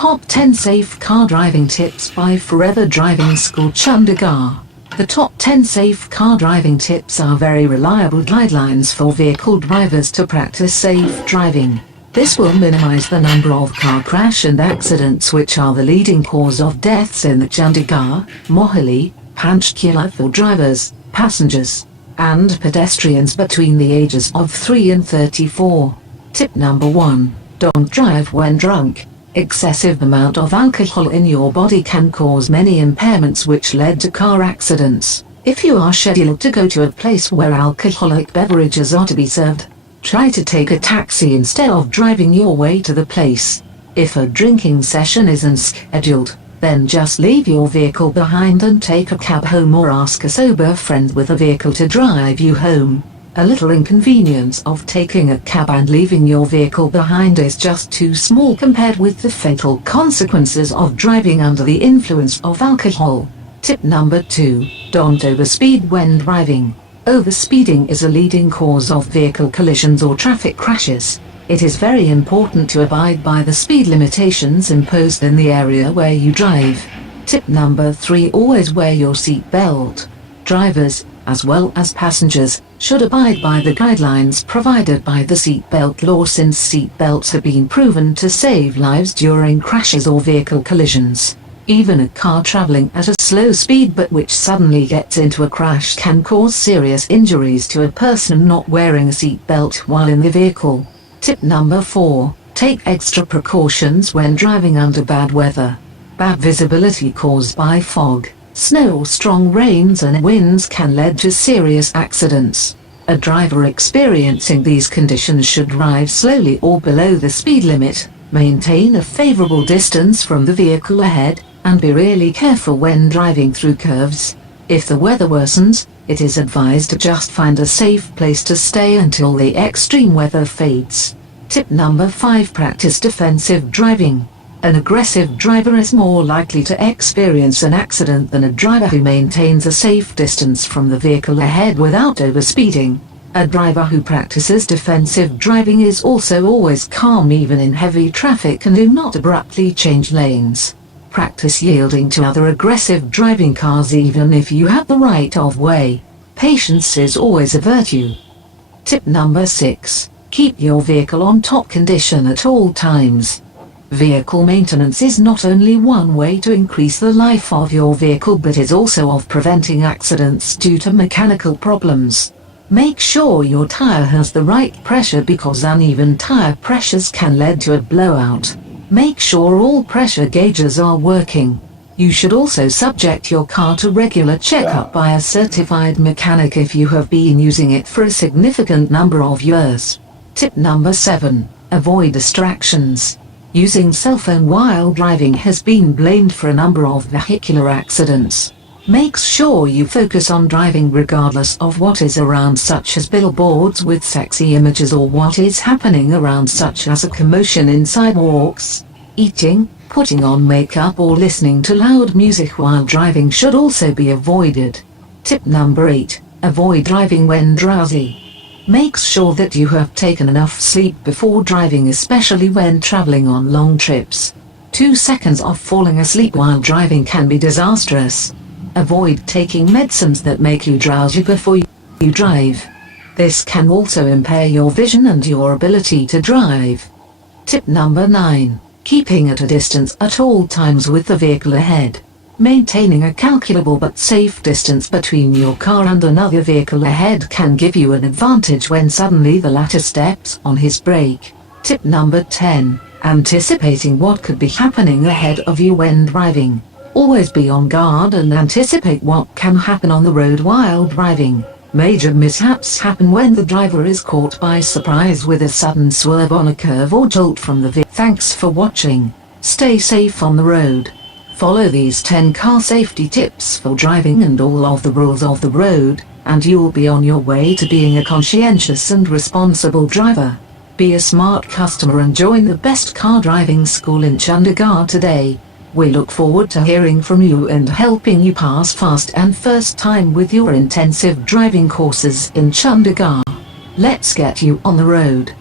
Top 10 Safe Car Driving Tips by Forever Driving School Chandigarh. The top 10 safe car driving tips are very reliable guidelines for vehicle drivers to practice safe driving. This will minimize the number of car crash and accidents which are the leading cause of deaths in the Chandigarh, Mohali, Panchkula for drivers, passengers, and pedestrians between the ages of 3 and 34. Tip number 1. Don't drive when drunk. Excessive amount of alcohol in your body can cause many impairments which led to car accidents. If you are scheduled to go to a place where alcoholic beverages are to be served, try to take a taxi instead of driving your way to the place. If a drinking session isn't scheduled, then just leave your vehicle behind and take a cab home or ask a sober friend with a vehicle to drive you home. A little inconvenience of taking a cab and leaving your vehicle behind is just too small compared with the fatal consequences of driving under the influence of alcohol. Tip number 2. Don't overspeed when driving. Overspeeding is a leading cause of vehicle collisions or traffic crashes. It is very important to abide by the speed limitations imposed in the area where you drive. Tip number 3. Always wear your seat belt. Drivers, as well as passengers, should abide by the guidelines provided by the seatbelt law since seatbelts have been proven to save lives during crashes or vehicle collisions. Even a car traveling at a slow speed but which suddenly gets into a crash can cause serious injuries to a person not wearing a seatbelt while in the vehicle. Tip number 4. Take extra precautions when driving under bad weather. Bad visibility caused by fog, snow or strong rains and winds can lead to serious accidents. A driver experiencing these conditions should drive slowly or below the speed limit, maintain a favorable distance from the vehicle ahead, and be really careful when driving through curves. If the weather worsens, it is advised to just find a safe place to stay until the extreme weather fades. Tip number 5. Practice defensive driving. An aggressive driver is more likely to experience an accident than a driver who maintains a safe distance from the vehicle ahead without overspeeding. A driver who practices defensive driving is also always calm even in heavy traffic and do not abruptly change lanes. Practice yielding to other aggressive driving cars even if you have the right of way. Patience is always a virtue. Tip number 6. Keep your vehicle on top condition at all times. Vehicle maintenance is not only one way to increase the life of your vehicle but is also of preventing accidents due to mechanical problems. Make sure your tire has the right pressure because uneven tire pressures can lead to a blowout. Make sure all pressure gauges are working. You should also subject your car to regular checkup by a certified mechanic if you have been using it for a significant number of years. Tip number 7. Avoid distractions. Using cell phone while driving has been blamed for a number of vehicular accidents. Make sure you focus on driving regardless of what is around, such as billboards with sexy images or what is happening around, such as a commotion in sidewalks. Eating, putting on makeup or listening to loud music while driving should also be avoided. Tip number 8. Avoid driving when drowsy. Make sure that you have taken enough sleep before driving, especially when traveling on long trips. 2 seconds of falling asleep while driving can be disastrous. Avoid taking medicines that make you drowsy before you drive. This can also impair your vision and your ability to drive. Tip number 9. Keeping at a distance at all times with the vehicle ahead. Maintaining a calculable but safe distance between your car and another vehicle ahead can give you an advantage when suddenly the latter steps on his brake. Tip number 10. Anticipating what could be happening ahead of you when driving. Always be on guard and anticipate what can happen on the road while driving. Major mishaps happen when the driver is caught by surprise with a sudden swerve on a curve or jolt from the vehicle. Thanks for watching. Stay safe on the road. Follow these 10 car safety tips for driving and all of the rules of the road, and you'll be on your way to being a conscientious and responsible driver. Be a smart customer and join the best car driving school in Chandigarh today. We look forward to hearing from you and helping you pass fast and first time with your intensive driving courses in Chandigarh. Let's get you on the road.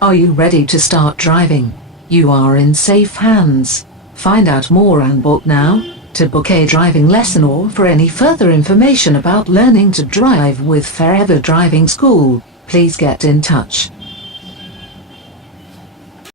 Are you ready to start driving? You are in safe hands. Find out more and book now. To book a driving lesson or for any further information about learning to drive with Forever Driving School, please get in touch.